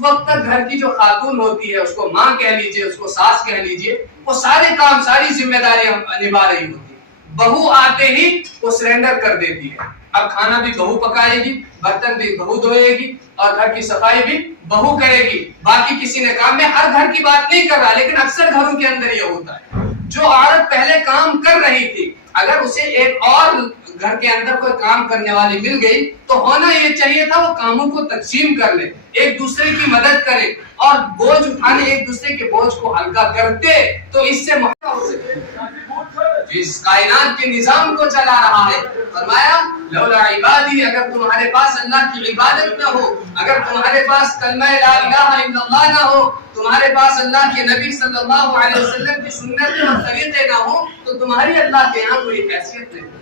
وقت تک گھر کی جو خاتون ہوتی ہے، اس کو ماں کہہ لیجئے، اس کو ساس کہہ لیجئے، وہ سارے کام، ساری ذمہ داریاں نبھا رہی ہوتی ہے۔ بہو آتے ہی وہ سرنڈر کر دیتی ہے، اب کھانا بھی بہو پکائے گی، برتن بھی بہو دھوئے گی، اور گھر کی صفائی بھی بہو کرے گی، باقی کسی نے کام میں ہر گھر کی بات نہیں کر رہا، لیکن اکثر گھروں کے اندر یہ ہوتا ہے۔ جو عورت پہلے کام کر رہی تھی، اگر اسے ایک اور گھر کے اندر کوئی کام کرنے والی مل گئی تو ہونا یہ چاہیے تھا وہ کاموں کو تقسیم کر لے، ایک دوسرے کی مدد کرے اور بوجھ اٹھانے، ایک دوسرے کے بوجھ کو ہلکا کرتے تو اس سے محفوظ ہو سکے۔ جس کائنات کے نظام کو چلا رہا ہے، فرمایا لولا عبادی، اگر تمہارے پاس اللہ کی عبادت نہ ہو، اگر تمہارے پاس کلمہ لا الہ الا اللہ نہ ہو، تمہارے پاس اللہ کے نبی صلی اللہ علیہ وسلم کی سنت اور طریقے نہ ہو، تو تمہاری اللہ کے یہاں کوئی حیثیت نہیں۔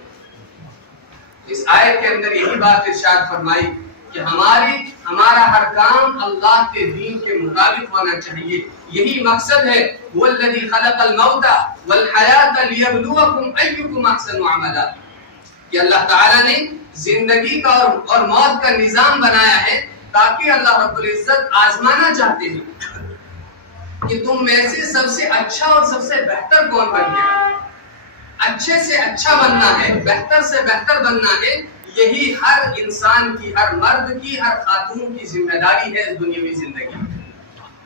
اس آیت کے اندر یہی بات ارشاد فرمائی کہ ہمارا ہر کام اللہ کے دین کے مطابق ہونا چاہیے، یہی مقصد ہے۔ وَالَّذِي خَلَقَ الْمَوْتَ وَالْحَيَاةَ لِيَبْلُوَكُمْ أَيُّكُمْ أَحْسَنُ عَمَلًا، کہ اللہ تعالیٰ نے زندگی کا اور موت کا نظام بنایا ہے تاکہ اللہ رب العزت آزمانا چاہتے ہیں کہ تم میں سے سب سے اچھا اور سب سے بہتر کون بن گیا۔ اچھے سے اچھا بننا ہے، بہتر سے بہتر بننا ہے، یہی ہر انسان کی، ہر مرد کی، ہر خاتون کی ذمہ داری ہے اس دنیاوی زندگی۔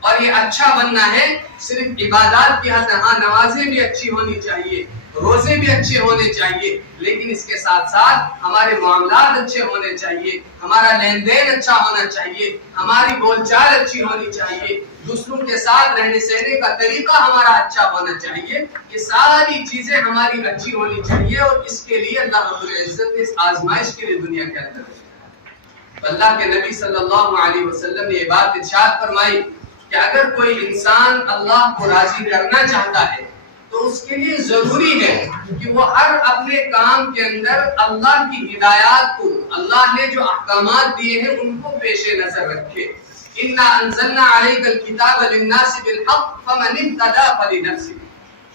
اور یہ اچھا بننا ہے صرف عبادات کی حد، ہاں نمازیں بھی اچھی ہونی چاہیے، روزے بھی اچھے ہونے چاہیے، لیکن اس کے ساتھ ساتھ ہمارے معاملات اچھے ہونے چاہیے، ہمارا لین دین اچھا ہونا چاہیے، ہماری بول چال اچھی ہونی چاہیے، دوسروں کے ساتھ رہنے سہنے کا طریقہ ہمارا اچھا ہونا چاہیے، یہ ساری چیزیں ہماری اچھی ہونی چاہیے۔ اور اس کے لیے اللہ رب العزت نے اس آزمائش کے لیے دنیا کے اندر اللہ کے نبی صلی اللہ علیہ وسلم نے یہ بات ارشاد فرمائی کہ اگر کوئی انسان اللہ کو راضی کرنا چاہتا ہے تو اس کے لیے ضروری ہے کہ وہ ہر اپنے کام کے اندر اللہ کی ہدایات کو، اللہ نے جو احکامات دیے ہیں ان کو پیش نظر رکھے۔ اِنَّا أَنزَلْنَا عَلَيْكَ الْكِتَابَ لِلنَّاسِ بِالْحَقِّ فَمَنِ اهْتَدَىٰ فَلِنَفْسِهِ،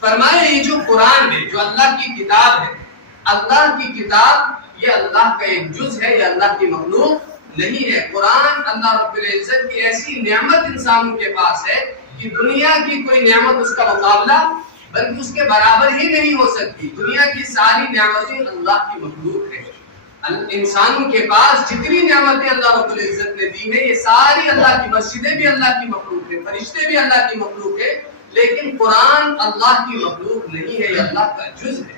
فرمایا یہ جو قرآن ہے، جو اللہ کی کتاب ہے، اللہ کی کتاب یہ اللہ کا ایک جز ہے، یہ اللہ کی مخلوق نہیں ہے۔ قرآن اللہ رب العزت کی ایسی نعمت انسانوں کے پاس ہے کہ دنیا کی کوئی نعمت اس کا مقابلہ بلکہ اس کے برابر ہی نہیں ہو سکتی۔ دنیا کی ساری نعمتیں اللہ کی مخلوق ہے۔ انسانوں کے پاس جتنی نعمتیں اللہ رب العزت نے دی ہیں، یہ ساری اللہ کی، مسجدیں بھی اللہ کی مخلوق ہے، فرشتے بھی اللہ کی مخلوق ہے، لیکن قرآن اللہ کی مخلوق نہیں ہے، یہ اللہ کا جز ہے۔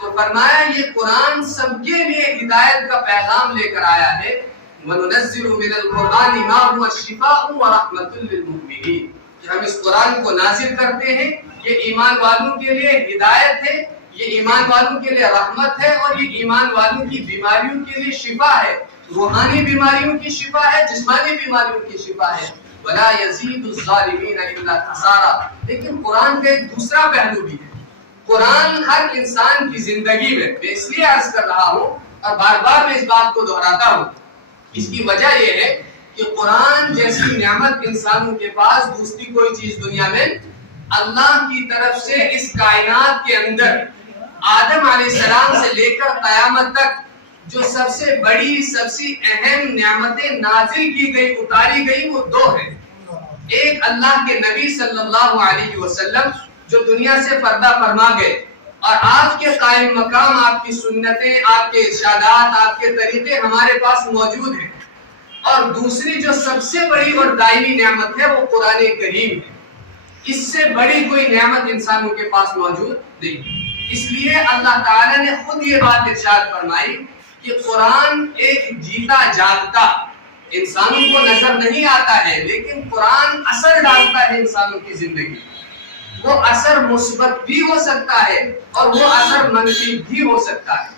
تو فرمایا یہ قرآن سب کے لیے ہدایت کا پیغام لے کر آیا ہے۔ وَنُنَزِّلُ مِنَ الْقُرْآنِ مَا هُوَ شِفَاءٌ وَرَحْمَةٌ لِّلْمُؤْمِنِينَ، کہ ہم اس قرآن کو نازل کرتے ہیں، یہ ایمان والوں کے لیے ہدایت ہے، یہ ایمان والوں کے لیے رحمت ہے، اور یہ ایمان والوں کی بیماریوں کے لیے شفا ہے، روحانی بیماریوں کی شفا ہے، جسمانی بیماریوں کی شفا ہے۔ وَلَا يَزِيدُ الظَّالِمِينَ إِلَّا خَسَارًا، لیکن قرآن کا ایک دوسرا پہلو بھی ہے۔ قرآن ہر انسان کی زندگی میں، میں اس لیے عرض کر رہا ہوں اور بار بار میں اس بات کو دہراتا ہوں، اس کی وجہ یہ ہے کہ قرآن جیسی نعمت انسانوں کے پاس دوسری کوئی چیز دنیا میں اللہ کی طرف سے اس کائنات کے اندر آدم علیہ السلام سے لے کر قیامت تک جو سب سے بڑی، سب سے اہم نعمتیں نازل کی گئی، اتاری گئی، وہ دو ہیں۔ ایک اللہ کے نبی صلی اللہ علیہ وسلم جو دنیا سے پردہ فرما گئے اور آپ کے قائم مقام، آپ کی سنتیں، آپ کے ارشادات، آپ کے طریقے ہمارے پاس موجود ہیں۔ اور دوسری جو سب سے بڑی اور دائمی نعمت ہے وہ قرآن کریم ہے۔ اس سے بڑی کوئی نعمت انسانوں کے پاس موجود نہیں۔ اس لیے اللہ تعالیٰ نے خود یہ بات ارشاد فرمائی کہ قرآن ایک جیتا جاگتا، انسانوں کو نظر نہیں آتا ہے لیکن قرآن اثر ڈالتا ہے انسانوں کی زندگی۔ وہ اثر مثبت بھی ہو سکتا ہے اور وہ اثر منفی بھی ہو سکتا ہے۔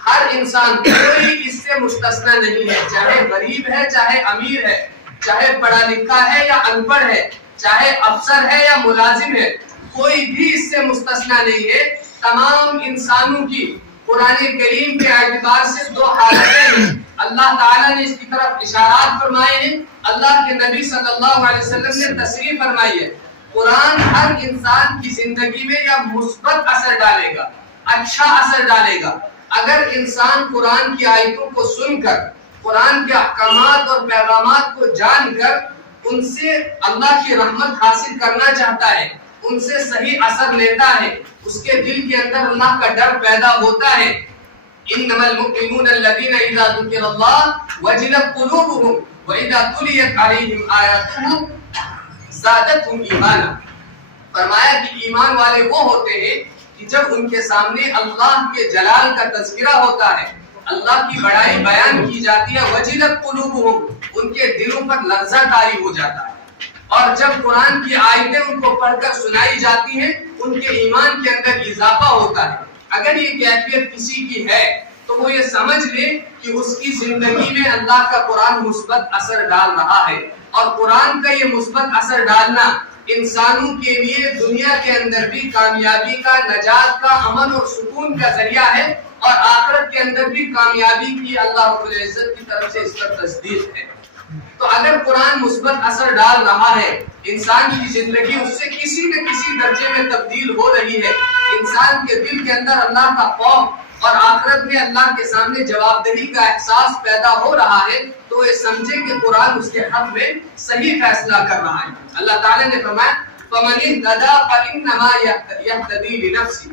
ہر انسان، کوئی اس سے مستثنا نہیں ہے، چاہے غریب ہے، چاہے امیر ہے، چاہے پڑھا لکھا ہے یا ان پڑھ ہے، چاہے افسر ہے یا ملازم ہے، کوئی بھی اس سے مستثنا نہیں ہے۔ تمام انسانوں کی قرآن کریم کے اعتبار سے دو حالتیں ہیں۔ اللہ تعالیٰ نے اس کی طرف اشارات فرمائے ہیں، اللہ کے نبی صلی اللہ علیہ وسلم نے تصریح فرمائی ہے۔ قرآن ہر انسان کی زندگی میں یا مثبت اثر ڈالے گا، اچھا اثر ڈالے گا۔ اگر انسان قرآن کی آیتوں کو سن کر، قرآن کے احکامات اور پیغامات کو جان کر ان سے اللہ کی رحمت حاصل کرنا چاہتا ہے، ان سے صحیح اثر لیتا ہے، اس کے دل کے اندر اللہ کا ڈر پیدا ہوتا ہے۔ انما المؤمنون الذين اذا ذكر الله وجلت قلوبهم واذا تليت عليهم آياته زادتهم ایمانا۔ فرمایا کہ ایمان والے وہ ہوتے ہیں کہ جب ان کے سامنے اللہ کے جلال کا تذکرہ ہوتا ہے، اللہ کی بڑائی بیان کی جاتی ہے، وجلت قلوبهم، ان کے دلوں پر لرزہ طاری ہو جاتا ہے، اور جب قرآن کی آیتیں ان کو پڑھ کر سنائی جاتی ہیں ان کے ایمان کے اندر اضافہ ہوتا ہے۔ اگر یہ کیفیت کسی کی ہے تو وہ یہ سمجھ لے کہ اس کی زندگی میں اللہ کا قرآن مثبت اثر ڈال رہا ہے، اور قرآن کا یہ مثبت اثر ڈالنا انسانوں کے لیے دنیا کے اندر بھی کامیابی کا، نجات کا، امن اور سکون کا ذریعہ ہے، اور آخرت کے اندر بھی کامیابی کی اللہ رب العزت کی طرف سے اس پر تصدیق ہے۔ تو اگر قرآن مثبت اثر ڈال رہا ہے، انسان کی زندگی اس سے کسی نہ کسی درجے میں تبدیل ہو رہی ہے، انسان کے دل کے اندر اللہ کا خوف اور آخرت میں اللہ کے سامنے جواب دہی کا احساس پیدا ہو رہا ہے، تو یہ سمجھے کہ قرآن اس کے حق میں صحیح فیصلہ کر رہا ہے۔ اللہ تعالیٰ نے فرمایا فَمَنِ اهْتَدَىٰ فَإِنَّمَا يَهْتَدِي لِنَفْسِهِ،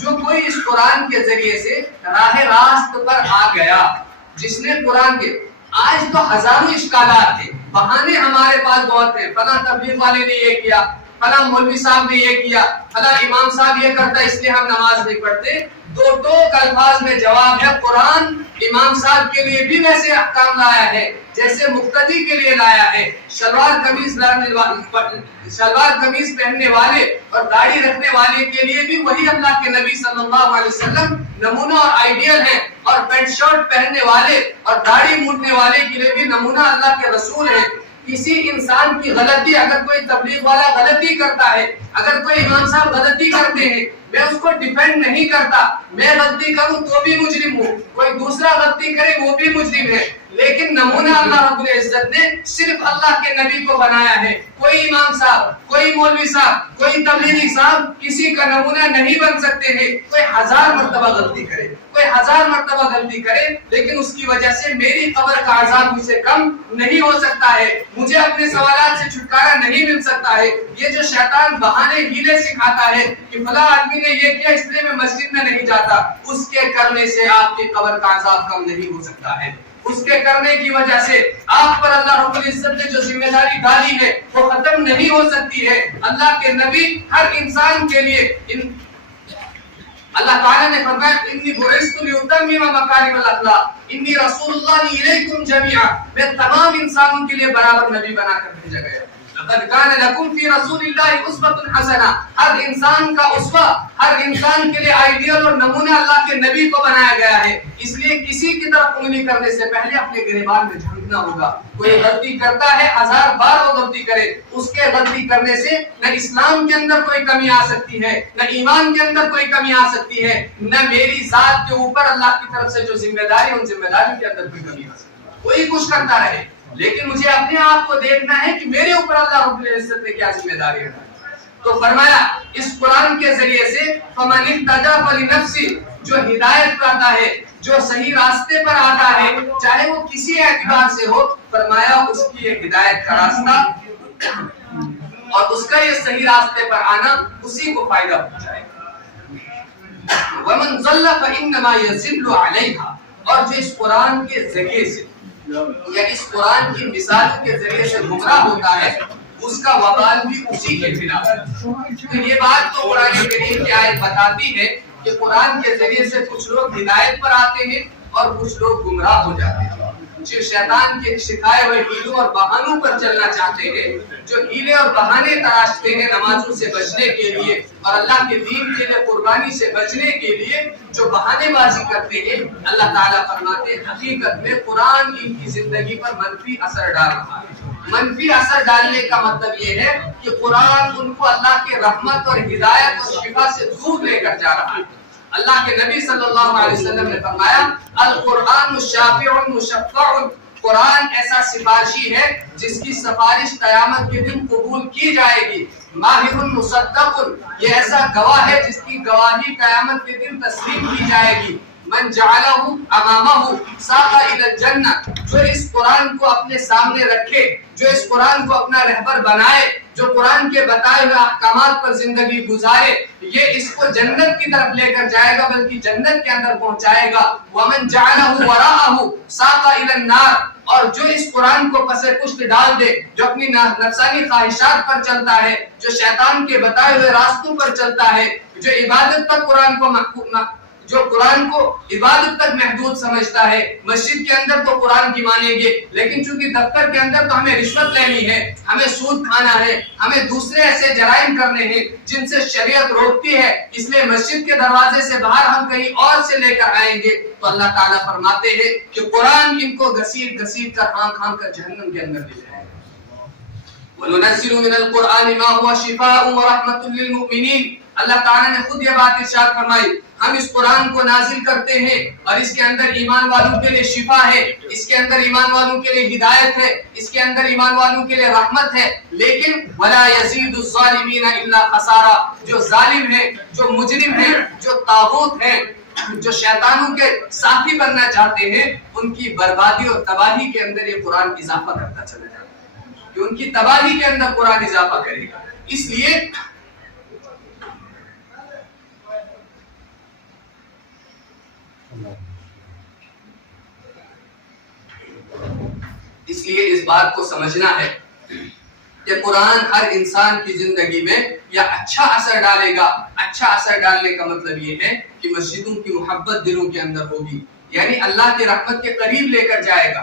جو کوئی اس قرآن کے ذریعے سے راہ راست پر آ گیا، جس نے قرآن کے، آج تو ہزاروں اشکالات ہیں، بہانے ہمارے پاس بہت ہیں، فلاں تبلیغ والے نے یہ کیا، فلاں مولوی صاحب نے یہ کیا، فلاں امام صاحب یہ کرتا اس لیے ہم نماز نہیں پڑھتے۔ دو ٹوک الفاظ میں جواب ہے، قرآن امام صاحب کے لیے بھی ویسے احکام لایا ہے جیسے مقتدی کے لیے لایا ہے۔ شلوار قمیض پہننے والے اور داڑھی رکھنے والے کے لیے بھی وہی اللہ کے نبی صلی اللہ علیہ وسلم نمونہ اور آئیڈیل ہیں، اور پینٹ شرٹ پہننے والے اور داڑھی مونڈنے والے کے لیے بھی نمونہ اللہ کے رسول ہیں۔ کسی انسان کی غلطی، اگر کوئی تبلیغ والا غلطی کرتا ہے، اگر کوئی امام صاحب غلطی کرتے ہیں، میں اس کو ڈیفینڈ نہیں کرتا، میں غلطی کروں تو بھی مجرم ہوں، کوئی دوسرا غلطی کرے وہ بھی مجرم ہے، لیکن نمونہ اللہ رب العزت نے صرف اللہ کے نبی کو بنایا ہے۔ کوئی امام صاحب، کوئی مولوی صاحب، کوئی تبلیغی صاحب کسی کا نمونہ نہیں بن سکتے ہیں۔ کوئی 1000 مرتبہ غلطی کرے، کوئی 1000 مرتبہ غلطی کرے، لیکن اس کی وجہ سے میری قبر کا عذاب مجھ سے کم نہیں ہو سکتا ہے، مجھے اپنے سوالات سے چھٹکارا نہیں مل سکتا ہے۔ یہ جو شیطان بہانے ہیلے سکھاتا ہے کہ فلاں آدمی نے یہ کیا اس لیے میں مسجد میں نہیں جاتا، اس کے کرنے سے آپ کی قبر کا عذاب کم نہیں ہو سکتا ہے۔ اس کے کرنے کی وجہ سے آپ پر اللہ رب العزت نے جو ذمہ داری ڈالی ہے وہ ختم نہیں ہو سکتی ہے۔ اللہ کے نبی ہر انسان کے لیے اللہ تعالیٰ نے فرمایا انی بعثت لأتمم مکارم الاخلاق انی رسول اللہ الیکم جمیعا، میں تمام انسانوں کے لیے برابر نبی بنا کر بھیجا گیا۔ لقد کان لکم فی رسول اللہ اسوۃ حسنہ، ہر انسان کا اسوہ، ہر انسان کے لیے آئیڈیل اور نمونہ اللہ کے نبی کو بنایا گیا ہے۔ اس لیے کسی کی طرف انگلی کرنے سے پہلے اپنے گریبان میں جھانکنا ہوگا۔ کوئی غلطی کرتا ہے 1000 بار وہ غلطی کرے، اس کے غلطی کرنے سے نہ اسلام کے اندر کوئی کمی آ سکتی ہے، نہ ایمان کے اندر کوئی کمی آ سکتی ہے، نہ میری ذات کے اوپر اللہ کی طرف سے جو ذمہ داری ان ذمہ داری کے اندر کوئی کمی آ سکتی ہے۔ کوئی کچھ کرتا رہے، لیکن مجھے اپنے آپ کو دیکھنا ہے کہ میرے اوپر اللہ رب العزت نے کیا ذمہ داری ہے۔ تو فرمایا اس قرآن کے ذریعے سے فَمَنِ اهْتَدَىٰ فَلِنَفْسِهِ، جو ہدایت پاتا ہے، جو صحیح راستے پر آتا ہے، چاہے وہ کسی اعتبار سے ہو، فرمایا اس کی یہ ہدایت کا راستہ اور اس کا یہ صحیح راستے پر آنا اسی کو فائدہ پہنچائے گا۔ وَمَنْ ضَلَّ فَإِنَّمَا يَضِلُّ عَلَيْهَا، اور جو اس قرآن کے ذریعے سے یا اس قرآن کی مثال کے ذریعے سے گمراہ ہوتا ہے، اس کا وبال بھی اسی کے خلاف ہے۔ تو یہ بات تو قرآن کریم کی آیت بتاتی ہے کہ قرآن کے ذریعے سے کچھ لوگ ہدایت پر آتے ہیں اور کچھ لوگ گمراہ ہو جاتے ہیں۔ جو شیطان کے سکھائے ہوئے ہیلوں اور بہانوں پر چلنا چاہتے ہیں، جو ہیلے اور بہانے تراشتے ہیں نمازوں سے بچنے کے لیے اور اللہ کے دین کے لیے قربانی سے بچنے کے لیے جو بہانے بازی کرتے ہیں، اللہ تعالیٰ فرماتے ہیں حقیقت میں قرآن ان کی زندگی پر منفی اثر ڈال رہا ہے۔ منفی اثر ڈالنے کا مطلب یہ ہے کہ قرآن ان کو اللہ کے رحمت اور ہدایت اور شفا سے دور لے کر جا رہا ہے۔ اللہ کے نبی صلی اللہ علیہ وسلم نے فرمایا القرآن شافع مشفع، قرآن ایسا سفارشی ہے جس کی سفارش قیامت کے دن قبول کی جائے گی۔ ماہر مصدق، یہ ایسا گواہ ہے جس کی گواہی قیامت کے دن تسلیم کی جائے گی۔ من جعلہ امامہ ساق الی الجنہ، جو اس قرآن کو اپنے سامنے رکھے، جو اس قرآن کو اپنا رہبر بنائے، جو قرآن کے بتائے ہوئے احکامات پر زندگی گزارے، یہ اس کو جنت کی طرف لے کر جائے گا، بلکہ جنت کے اندر پہنچائے گا۔ ومن جعلہ وراءہ ساق الی النار، اور جو اس قرآن کو پس پشت ڈال دے، جو اپنی نفسانی خواہشات پر چلتا ہے، جو شیطان کے بتائے ہوئے راستوں پر چلتا ہے، جو عبادت تک قرآن کو عبادت تک محدود سمجھتا ہے۔ مسجد کے اندر تو قرآن کی مانیں گے، لیکن چونکہ دفتر کے اندر تو ہمیں رشوت لینی ہے، ہمیں سود کھانا ہے، ہمیں دوسرے ایسے جرائم کرنے ہیں جن سے شریعت روکتی ہے، اس لیے مسجد کے دروازے سے باہر ہم کہیں اور سے لے کر آئیں گے، تو اللہ تعالیٰ فرماتے ہیں کہ قرآن ان کو گھسیٹ گھسیٹ کر ہاں کر جہنم کے اندر لے جائے گا۔ وَنُنَزِّلُ مِنَ الْقُرْآنِ مَا هُوَ شِفَاءٌ وَرَحْمَةٌ لِّلْمُؤْمِنِينَ، اللہ تعالیٰ نے خود یہ بات ارشاد فرمائی، ہم اس قرآن کو نازل کرتے ہیں اور اس کے اندر ایمان والوں کے لیے شفا ہے، اس کے اندر ایمان والوں کے لیے ہدایت ہے، اس کے اندر ایمان والوں کے لیے رحمت ہے، لیکن وَلَا يَزِيدُ الظَّالِمِينَ إِلَّا خَسَارًا، جو ظالم ہیں، جو مجرم ہیں، جو طاغوت ہیں، جو شیطانوں کے ساتھی بننا چاہتے ہیں، ان کی بربادی اور تباہی کے اندر یہ قرآن اضافہ کرتا چلا جاتا ہے، کہ ان کی تباہی کے اندر قرآن اضافہ کرے گا۔ اس لیے اس بات کو سمجھنا ہے کہ قرآن ہر انسان کی زندگی میں یا اچھا اثر ڈالے گا۔ اچھا اثر ڈالنے کا مطلب یہ ہے کہ مسجدوں کی محبت دلوں کے اندر ہوگی، یعنی اللہ کی رحمت کے قریب لے کر جائے گا۔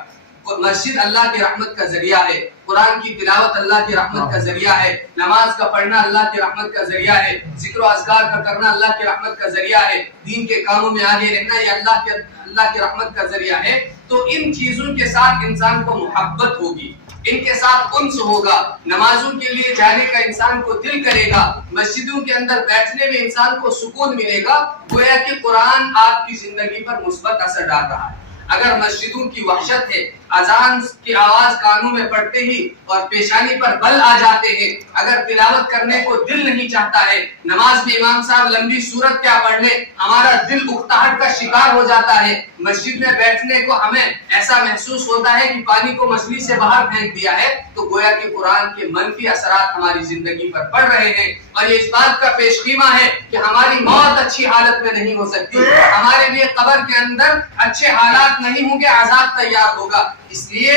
مسجد اللہ کی رحمت کا ذریعہ ہے، قرآن کی تلاوت اللہ کی رحمت کا ذریعہ ہے، نماز کا پڑھنا اللہ کی رحمت کا ذریعہ ہے، ذکر و اذکار کا کرنا اللہ کی رحمت کا ذریعہ ہے، دین کے کاموں میں آگے رہنا یہ اللہ کی رحمت کا ذریعہ ہے۔ تو ان چیزوں کے ساتھ انسان کو محبت ہوگی، ان کے ساتھ انس ہوگا، نمازوں کے لیے جانے کا انسان کو دل کرے گا، مسجدوں کے اندر بیٹھنے میں انسان کو سکون ملے گا، گویا کہ قرآن آپ کی زندگی پر مثبت اثر ڈال رہا ہے۔ اگر مسجدوں کی وحشت ہے، اذان کی آواز کانوں میں پڑتے ہی اور پیشانی پر بل آ جاتے ہیں، اگر تلاوت کرنے کو دل نہیں چاہتا ہے، نماز میں امام صاحب لمبی سورت کیا پڑھ لے، ہمارا دل اکتاہٹ کا شکار ہو جاتا ہے، مسجد میں بیٹھنے کو ہمیں ایسا محسوس ہوتا ہے کہ پانی کو مچھلی سے باہر پھینک دیا ہے، تو گویا کہ قرآن کے منفی اثرات ہماری زندگی پر پڑ رہے ہیں، اور یہ اس بات کا پیش خیمہ ہے کہ ہماری موت اچھی حالت میں نہیں ہو سکتی، ہمارے لیے قبر کے اندر اچھے حالات نہیں ہوں گے، عذاب تیار ہوگا۔ اس لیے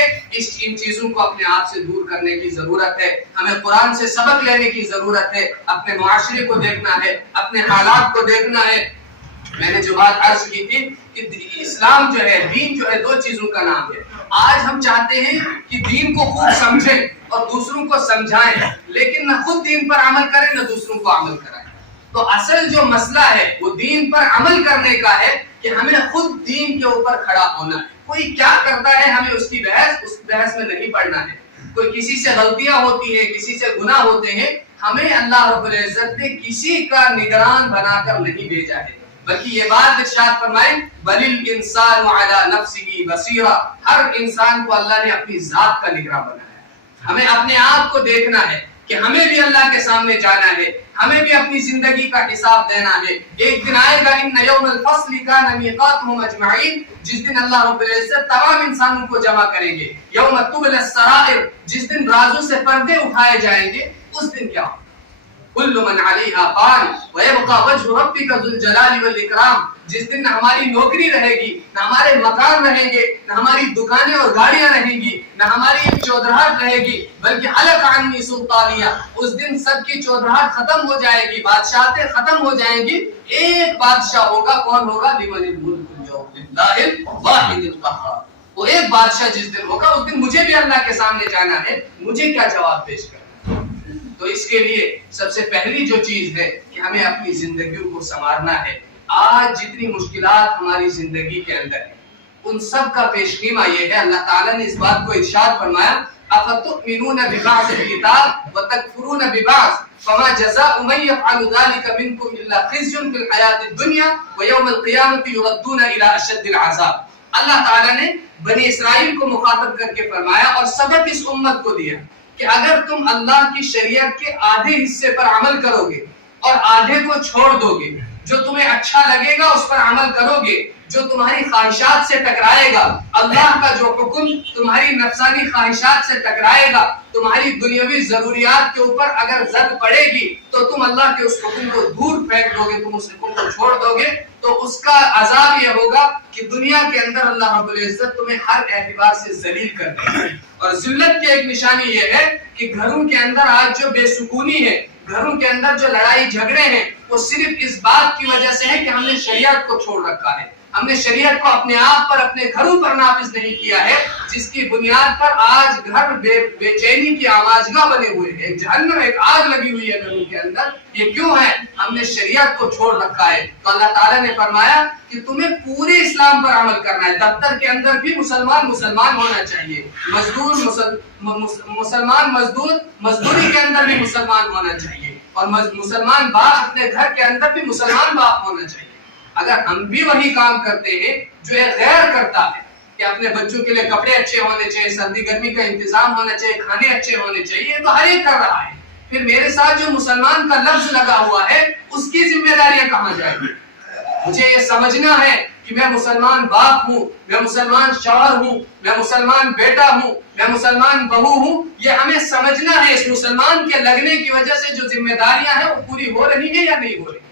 ان چیزوں کو اپنے آپ سے دور کرنے کی ضرورت ہے، ہمیں قرآن سے سبق لینے کی ضرورت ہے، اپنے معاشرے کو دیکھنا ہے، اپنے حالات کو دیکھنا ہے۔ میں نے جو بات عرض کی تھی کہ اسلام جو ہے، دین جو ہے، دو چیزوں کا نام ہے۔ آج ہم چاہتے ہیں کہ دین کو خوب سمجھیں اور دوسروں کو سمجھائیں، لیکن نہ خود دین پر عمل کریں نہ دوسروں کو عمل کرائیں۔ تو اصل جو مسئلہ ہے وہ دین پر عمل کرنے کا ہے کہ ہمیں خود دین کے اوپر کھڑا ہونا ہے۔ کوئی کیا کرتا ہے ہمیں اس کی اس بحث میں نہیں پڑنا ہے، کوئی کسی سے غلطیاں ہوتی ہیں، کسی سے گناہ ہوتے ہیں، ہمیں اللہ رب العزت نے کسی کا نگران بنا کر نہیں بھیجا ہے، بلکہ یہ بات ارشاد فرمائیں بل الانسان علی نفسه بصیرہ، ہر انسان کو اللہ نے اپنی ذات کا نگراں بنایا ہے۔ ہمیں اپنے آپ کو دیکھنا ہے کہ ہمیں بھی اللہ کے سامنے جانا ہے، ہمیں بھی اپنی زندگی کا حساب دینا ہے۔ ایک دن آئے گا ان یوم الفصل کان میقاتهم اجمعین، جس دن اللہ رب العزت تمام انسانوں کو جمع کریں گے۔ یوم تبلی السرائر، جس دن رازوں سے پردے اٹھائے جائیں گے، اس دن کیا ہوگا؟ کل من علیہا فان ویبقى وجہ ربک ذو الجلال والاکرام، جس دن نہ ہماری نوکری رہے گی، نہ ہمارے مکان رہیں گے، نہ ہماری دکانیں اور گاڑیاں رہیں گی، نہ ہماری چودراہٹ رہے گی، بلکہ حلق عنی سلطانیہ، اس دن سب کی چودراہٹ ختم ہو جائے گی، بادشاہتیں ختم ہو جائیں گی، ایک بادشاہ ہوگا، کون ہوگا؟ لمن الملک اليوم للہ الواحد القہار، وہ ایک بادشاہ جس دن ہوگا، اس دن مجھے بھی اللہ کے سامنے جانا ہے، مجھے کیا جواب پیش کرنا؟ تو اس کے لیے سب سے پہلی جو چیز ہے کہ ہمیں اپنی زندگیوں کو سنوارنا ہے۔ آج جتنی مشکلات ہماری زندگی کے اندر ہیں، ان سب کا پیش خیمہ یہ ہے، اللہ تعالیٰ نے اس بات کو ارشاد فرمایا افتؤمنون ببعض الکتاب وتکفرون ببعض فما جزاء من يفعل ذلك منكم الا خزي في الحياة الدنيا ويوم القيامة يردون الى اشد العذاب۔ اللہ تعالیٰ نے بنی اسرائیل کو مخاطب کر کے فرمایا اور سبق اس امت کو دیا کہ اگر تم اللہ کی شریعت کے آدھے حصے پر عمل کرو گے اور آدھے کو چھوڑ دو گے، جو تمہیں اچھا لگے گا اس پر عمل کرو گے، جو تمہاری خواہشات سے ٹکرائے گا، اللہ کا جو حکم تمہاری نفسانی خواہشات سے ٹکرائے گا، تمہاری دنیاوی ضروریات کے اوپر اگر زد پڑے گی تو تم اللہ کے اس حکم کو دور پھینک دو گے، تم اس حکم کو چھوڑ دو گے، تو اس کا عذاب یہ ہوگا کہ دنیا کے اندر اللہ رب العزت تمہیں ہر اعتبار سے ذلیل کر دے گا۔ اور ذلت کی ایک نشانی یہ ہے کہ گھروں کے اندر آج جو بے سکونی ہے، گھروں کے اندر جو لڑائی جھگڑے ہیں، وہ صرف اس بات کی وجہ سے ہے کہ ہم نے شریعت کو چھوڑ رکھا ہے، ہم نے شریعت کو اپنے آپ پر، اپنے گھروں پر نافذ نہیں کیا ہے، جس کی بنیاد پر آج گھر بے چینی کی آوازگاہ بنے ہوئے ہیں، ایک جہنم، ایک آگ لگی ہوئی ہے گھروں کے اندر۔ یہ کیوں ہے؟ ہم نے شریعت کو چھوڑ رکھا ہے۔ تو اللہ تعالیٰ نے فرمایا کہ تمہیں پورے اسلام پر عمل کرنا ہے۔ دفتر کے اندر بھی مسلمان ہونا چاہیے، مسلمان مزدور مزدوری کے اندر بھی مسلمان ہونا چاہیے، اور مسلمان باپ اپنے گھر کے اندر بھی مسلمان باپ ہونا چاہیے۔ اگر ہم بھی وہی کام کرتے ہیں جو ایک غیر کرتا ہے کہ اپنے بچوں کے لیے کپڑے اچھے ہونے چاہیے، سردی گرمی کا انتظام ہونا چاہیے، کھانے اچھے ہونے چاہیے، تو ہر ایک کر رہا ہے، پھر میرے ساتھ جو مسلمان کا لفظ لگا ہوا ہے اس کی ذمہ داریاں کہاں جائیں گی؟ مجھے یہ سمجھنا ہے کہ میں مسلمان باپ ہوں، میں مسلمان شوہر ہوں، میں مسلمان بیٹا ہوں، میں مسلمان بہو ہوں۔ یہ ہمیں سمجھنا ہے اس مسلمان کے لگنے کی وجہ سے جو ذمہ داریاں ہیں وہ پوری ہو رہی ہیں یا نہیں ہو رہی۔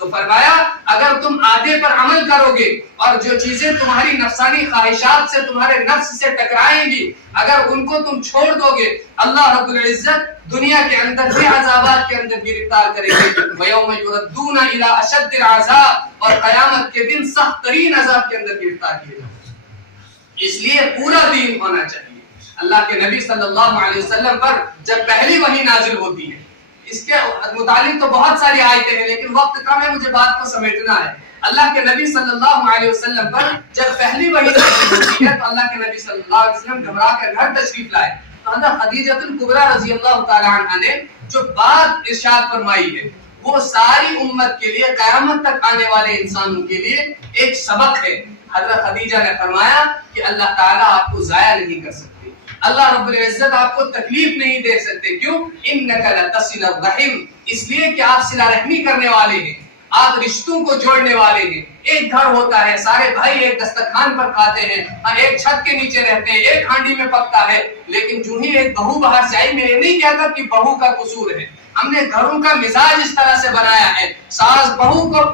تو فرمایا اگر تم آدھے پر عمل کرو گے اور جو چیزیں تمہاری نفسانی خواہشات سے، تمہارے نفس سے ٹکرائیں گی، اگر ان کو تم چھوڑ دو گے، اللہ رب العزت دنیا کے اندر بھی عذابات کے اندر گرفتار کرے گے۔ وَيَوْمَ يُرَدُّونَ إِلَىٰ أَشَدِّ الْعَذَابِ، اور قیامت کے دن سخت ترین عذاب کے اندر گرفتار کیے جائیں گے۔ اس لیے پورا دین ہونا چاہیے۔ اللہ کے نبی صلی اللہ علیہ وسلم پر جب پہلی وحی نازل ہوتی ہے، اس کے متعلق تو بہت ساری آیتیں ہیں لیکن وقت کم ہے، مجھے بات کو سمیٹنا ہے۔ اللہ کے نبی صلی اللہ علیہ وسلم پر جب پہلی وحی نازل ہوتی ہے تو اللہ کے نبی صلی اللہ علیہ وسلم گھبرا کر گھر تشریف لائے۔ تو حضرت خدیجہ الکبریٰ رضی اللہ تعالی عنہا نے جو بات ارشاد فرمائی ہے وہ ساری امت کے لیے، قیامت تک آنے والے انسانوں کے لیے ایک سبق ہے۔ حضرت خدیجہ نے فرمایا کہ اللہ تعالیٰ آپ کو ضائع نہیں کر سکتے، اللہ رب العزت آپ کو تکلیف نہیں دے سکتے۔ کیوں؟ انک لتصل الرحم، اس لیے کہ آپ صلہ رحمی کرنے والے ہیں، آپ رشتوں کو جوڑنے والے ہیں۔ ایک گھر ہوتا ہے، سارے بھائی ایک دسترخوان پر کھاتے ہیں، ایک چھت کے نیچے رہتے ہیں، ایک ہانڈی میں پکتا ہے، لیکن جو ہی ایک بہو باہر سے آئی، میں یہ نہیں کہتا کہ بہو کا قصور ہے، ہم نے گھروں کا مزاج اس طرح سے بنایا ہے، ساس بہو کو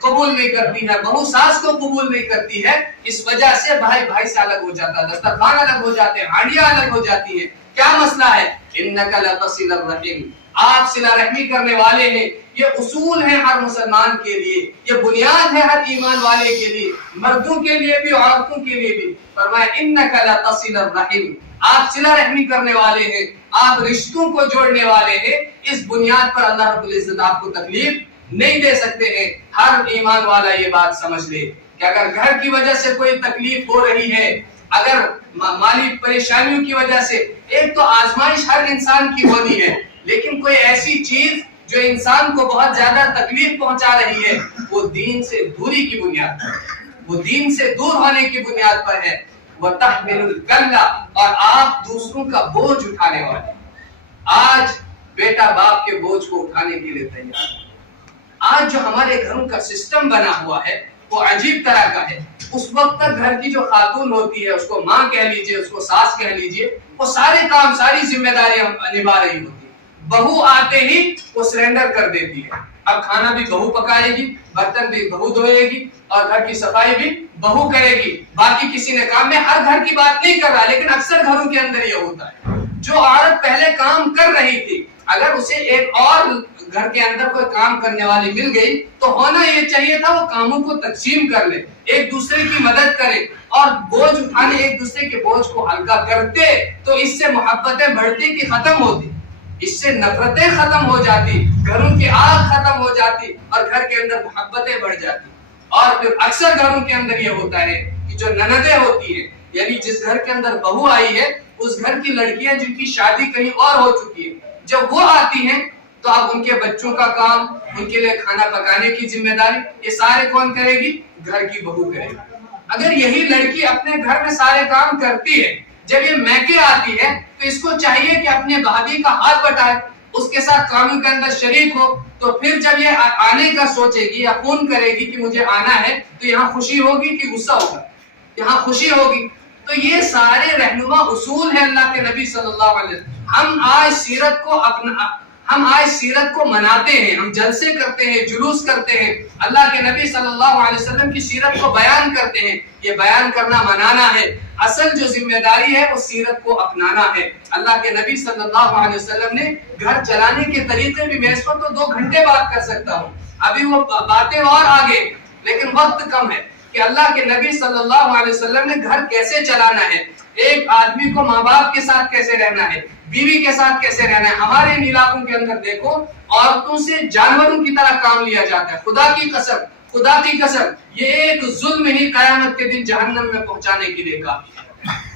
قبول نہیں کرتی ہے، بہو ساس کو قبول نہیں کرتی ہے، اس وجہ سے بھائی بھائی سے الگ ہو جاتا ہے، دسترخوان الگ ہو جاتے ہیں، ہانڈیاں الگ ہو جاتی ہیں۔ کیا مسئلہ ہے؟ انک لتصل الرحم، آپ صلہ رحمی کرنے والے ہیں۔ یہ اصول ہے ہر مسلمان کے لیے، یہ بنیاد ہے ہر ایمان والے کے لیے، مردوں کے لیے بھی، عورتوں کے لیے بھی۔ فرمایا انک لتصل الرحم، آپ صلہ رحمی کرنے والے ہیں، آپ رشتوں کو جوڑنے والے ہیں۔ اس بنیاد پر اللہ رب العزت آپ کو تکلیف نہیں دے سکتے ہیں۔ ہر ایمان والا یہ بات سمجھ لے کہ اگر گھر کی وجہ سے کوئی تکلیف ہو رہی ہے، اگر مالی پریشانیوں کی وجہ سے، ایک تو آزمائش ہر انسان کی ہونی ہے، لیکن کوئی ایسی چیز جو انسان کو بہت زیادہ تکلیف پہنچا رہی ہے، وہ دین سے دوری کی بنیاد پر، وہ دین سے دور ہونے کی بنیاد پر ہے۔ وَتَحْمِلُ الْكَلَّ، اور آپ دوسروں کا بوجھ اٹھانے والے۔ آج بیٹا باپ کے بوجھ کو اٹھانے کے لیے تیار ہے۔ آج جو ہمارے گھروں کا سسٹم بنا ہوا ہے وہ عجیب طرح کا ہے۔ اس وقت تک گھر کی جو خاتون ہوتی ہے، اس کو ماں کہہ لیجئے، اس کو ساس کہہ لیجئے، وہ سارے کام، ساری ذمہ داریاں نبھا رہی ہوتی ہے۔ بہو آتے ہی وہ سرنڈر کر دیتی ہے، اب کھانا بھی بہو پکائے گی، برتن بھی بہو دھوئے گی، اور گھر کی صفائی بھی بہو کرے گی، باقی کسی نے کام میں، ہر گھر کی بات نہیں کر رہا لیکن اکثر گھروں کے اندر یہ ہوتا ہے۔ جو عورت پہلے کام کر رہی تھی، اگر اسے ایک اور گھر کے اندر کوئی کام کرنے والی مل گئی تو ہونا یہ چاہیے تھا وہ کاموں کو تقسیم کر لے، ایک دوسرے کی مدد کرے اور بوجھ اٹھانے، ایک دوسرے کے بوجھ کو ہلکا کرتے، تو اس سے محبتیں بڑھتی کہ ختم ہوتی، اس سے نفرتیں ختم ہو جاتی، گھروں کی آگ ختم ہو جاتی اور گھر کے اندر محبتیں بڑھ جاتی۔ اور پھر اکثر گھروں کے اندر یہ ہوتا ہے کہ جو نندیں ہوتی ہیں، یعنی جس گھر کے اندر بہو آئی ہے، اس گھر کی لڑکیاں جن کی شادی کہیں اور ہو چکی ہے، جب وہ آتی ہیں تو اب ان کے بچوں کا کام، ان کے لیے کھانا پکانے کی ذمہ داری، یہ سارے کون کرے گی؟ گھر کی بہو کرے گی۔ اگر یہی لڑکی اپنے گھر میں سارے کام کرتی ہے، جب یہ میکے آتی ہے تو اس کو چاہیے کہ اپنے بھابھی کا ہاتھ بٹائے، اس کے ساتھ کاموں کے اندر شریک ہو، تو پھر جب یہ آنے کا سوچے گی یا فون کرے گی کہ مجھے آنا ہے، تو یہاں خوشی ہوگی کہ غصہ ہوگا؟ یہاں خوشی ہوگی۔ تو یہ سارے رہنما اصول ہیں اللہ کے نبی صلی اللہ علیہ وسلم۔ ہم آج سیرت کو مناتے ہیں، ہم جلسے کرتے ہیں، جلوس کرتے ہیں، اللہ کے نبی صلی اللہ علیہ وسلم کی سیرت کو بیان کرتے ہیں۔ یہ بیان کرنا منانا ہے، اصل جو ذمہ داری ہے وہ سیرت کو اپنانا ہے۔ اللہ کے نبی صلی اللہ علیہ وسلم نے گھر چلانے کے طریقے بھی، میں اس پر تو 2 گھنٹے بات کر سکتا ہوں، ابھی وہ باتیں اور آگے، لیکن وقت کم ہے کہ اللہ کے نبی صلی اللہ علیہ وسلم نے گھر کیسے چلانا ہے، ایک آدمی کو ماں باپ کے ساتھ کیسے رہنا ہے، بیوی کے ساتھ کیسے رہنا ہے۔ ہمارے ان علاقوں کے اندر دیکھو، عورتوں سے جانوروں کی طرح کام لیا جاتا ہے۔ خدا کی قسم یہ ایک ظلم ہی قیامت کے دن جہنم میں پہنچانے کے لیے کافی ہے۔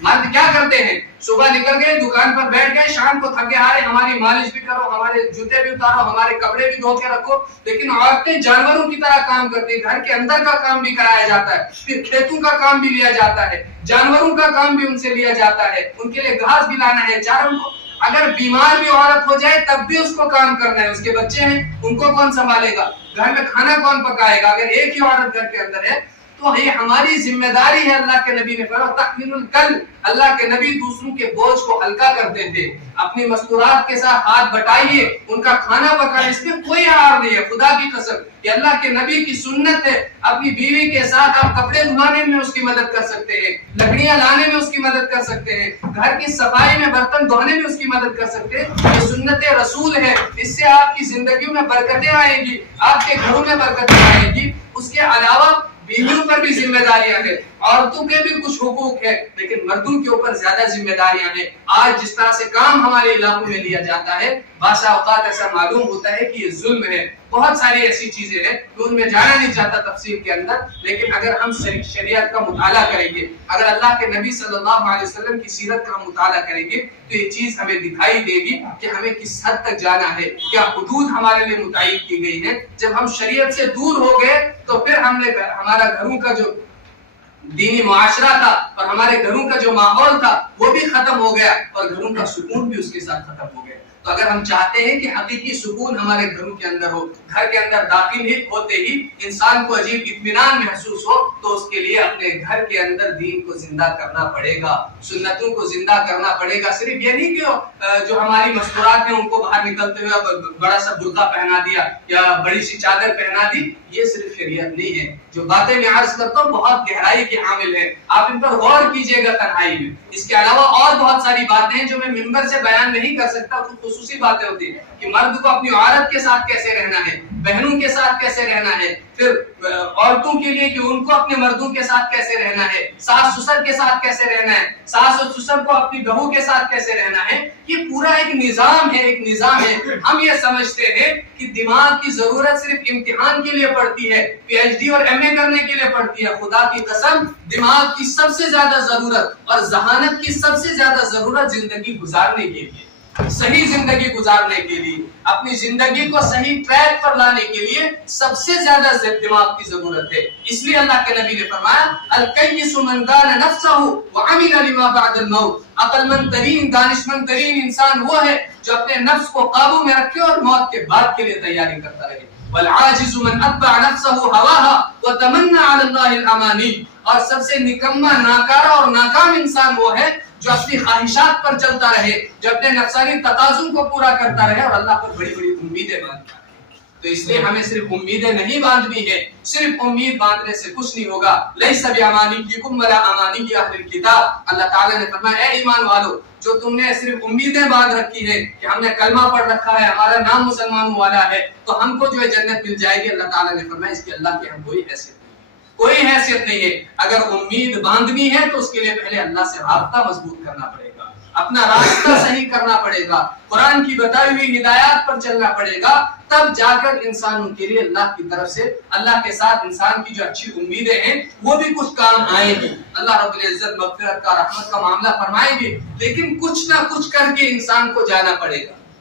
مرد کیا کرتے ہیں؟ صبح نکل گئے، دکان پر بیٹھ گئے، شام کو تھکے آئے، ہماری مالش بھی کرو، ہمارے جوتے بھی اتارو، ہمارے کپڑے بھی دھو کے رکھو، لیکن عورتیں جانوروں کی طرح کام کرتی ہیں۔ گھر کے اندر کا کام بھی کرایا جاتا ہے، پھر کھیتوں کا کام بھی لیا جاتا ہے، جانوروں کا کام بھی ان سے لیا جاتا ہے، ان کے لیے گھاس بھی لانا ہے، چاروں کو۔ اگر بیمار بھی عورت ہو جائے تب بھی اس کو کام کرنا ہے، اس کے بچے ہیں ان کو کون سنبھالے گا، گھر میں کھانا کون پکائے گا؟ اگر ایک ہی عورت گھر کے اندر ہے تو یہ ہماری ذمہ داری ہے۔ اللہ کے نبی نے فرمایا تحمل الکل، اللہ کے نبی دوسروں کے بوجھ کو ہلکا کرتے تھے۔ اپنی مستورات کے ساتھ ہاتھ بٹائیے، ان کا کھانا پکائیے، اس میں کوئی حرج نہیں ہے۔ خدا کی قسم یہ اللہ کے نبی کی سنت ہے۔ اپنی بیوی کے ساتھ آپ کپڑے دھلانے میں اس کی مدد کر سکتے ہیں، لکڑیاں لانے میں اس کی مدد کر سکتے ہیں، گھر کی صفائی میں برتن دھونے میں اس کی مدد کر سکتے ہیں۔ یہ سنت رسول ہے، اس سے آپ کی زندگیوں میں برکتیں آئیں گی، آپ کے گھروں میں برکتیں آئیں گی۔ اس کے علاوہ بیویوں پر بھی ذمہ داریاں ہیں، عورتوں کے بھی کچھ حقوق ہے، لیکن مردوں کے اوپر زیادہ ذمہ داریاں ہیں۔ آج جس طرح سے کام ہمارے علاقوں میں لیا جاتا ہے، بعض اوقات ایسا معلوم ہوتا ہے کہ یہ ظلم ہے۔ بہت ساری ایسی چیزیں ہیں، ان میں جانا نہیں چاہتا تفصیل کے اندر، لیکن اگر ہم شریعت کا مطالعہ کریں گے، اگر اللہ کے نبی صلی اللہ علیہ وسلم کی سیرت کا ہم مطالعہ کریں گے، تو یہ چیز ہمیں دکھائی دے گی کہ ہمیں کس حد تک جانا ہے، کیا حدود ہمارے لیے متعین کی گئی ہیں۔ جب ہم شریعت سے دور ہو گئے تو پھر ہمارا گھروں کا جو دینی معاشرہ تھا اور ہمارے گھروں کا جو ماحول تھا وہ بھی ختم ہو گیا، اور گھروں کا سکون بھی اس کے ساتھ ختم ہو گیا۔ تو اگر ہم چاہتے ہیں کہ حقیقی سکون ہمارے گھروں کے اندر ہو، گھر کے اندر داخل ہی ہوتے ہی انسان کو عجیب اطمینان محسوس ہو، تو اس کے لیے اپنے گھر کے اندر دین کو زندہ کرنا پڑے گا، سنتوں کو زندہ کرنا پڑے گا۔ صرف یہ نہیں کہ جو ہماری مستورات ہیں ان کو باہر نکلتے ہوئے بڑا سا برقع پہنا دیا یا بڑی سی چادر پہنا دی، یہ صرف شریعت نہیں ہے۔ جو باتیں میں عرض کرتا ہوں بہت گہرائی کی حامل ہے، آپ ان پر غور کیجئے گا تنہائی میں۔ اس کے علاوہ اور بہت ساری باتیں ہیں جو میں منبر سے بیان نہیں کر سکتا، کچھ خصوصی باتیں ہوتی ہیں کہ مرد کو اپنی عورت کے ساتھ کیسے رہنا ہے، بہنوں کے ساتھ کیسے رہنا ہے، پھر عورتوں کے لیے کہ ان کو اپنے مردوں کے ساتھ کیسے رہنا ہے، ساس سسر کے ساتھ کیسے رہنا ہے، ساس اور سسر کو اپنی بہو کے ساتھ کیسے رہنا ہے۔ یہ پورا ایک نظام ہے، ایک نظام ہے۔ ہم یہ سمجھتے ہیں کہ دماغ کی ضرورت صرف امتحان کے لیے پڑتی ہے، پی ایچ ڈی اور ایم اے کرنے کے لیے پڑتی ہے۔ خدا کی قسم دماغ کی سب سے زیادہ ضرورت اور ذہانت کی سب سے زیادہ ضرورت زندگی گزارنے کے لیے، صحیح زندگی گزارنے کے لیے، اپنی زندگی کو صحیح ٹریک پر لانے کے لیے سب سے زیادہ دماغ کی ضرورت ہے۔ اس لیے اللہ کے نبی نے فرمایا الکیس من دان نفسہ وعمل لما بعد الموت، عقل مند ترین، دانشمند ترین انسان وہ ہے جو اپنے نفس کو قابو میں رکھے اور موت کے بعد کے لیے تیاری کرتا رہے۔ والعاجز من اتبع نفسه هواها وتمنى على الله الاماني، اور سب سے نکما، ناکارہ اور ناکام انسان وہ ہے جو اپنی خواہشات پر چلتا رہے، جو اپنے نفسانی تقاضوں کو پورا کرتا رہے اور اللہ پر بڑی بڑی امیدیں باندھتا رہے۔ تو اس لیے ہمیں صرف امیدیں نہیں باندھنی ہے، صرف امید باندھنے سے کچھ نہیں ہوگا۔ لیس بامانیکم ولا امانی اہل الکتاب، اللہ تعالیٰ نے فرمایا اے ایمان والو، جو تم نے صرف امیدیں باندھ رکھی ہیں کہ ہم نے کلمہ پڑھ رکھا ہے، ہمارا نام مسلمانوں والا ہے تو ہم کو جو ہے جنت مل جائے گی، اللہ تعالیٰ نے فرمایا اس کی اللہ کے ہم کوئی حیثیت نہیں، کوئی حیثیت نہیں ہے۔ اگر امید باندھنی ہے تو اس کے لیے پہلے اللہ سے رابطہ مضبوط کرنا پڑے گا، اپنا راستہ صحیح کرنا پڑے گا، قرآن کی بتائی ہوئی ہدایات پر چلنا پڑے گا، تب جا کر انسانوں کے لیے اللہ کی طرف سے، اللہ کے ساتھ انسان کی جو اچھی امیدیں ہیں وہ بھی کچھ کام آئیں گی۔ اللہ رب العزت مغفرت کا، رحمت کا معاملہ فرمائیں گے، لیکن کچھ نہ کچھ کر کے انسان کو جانا پڑے گا۔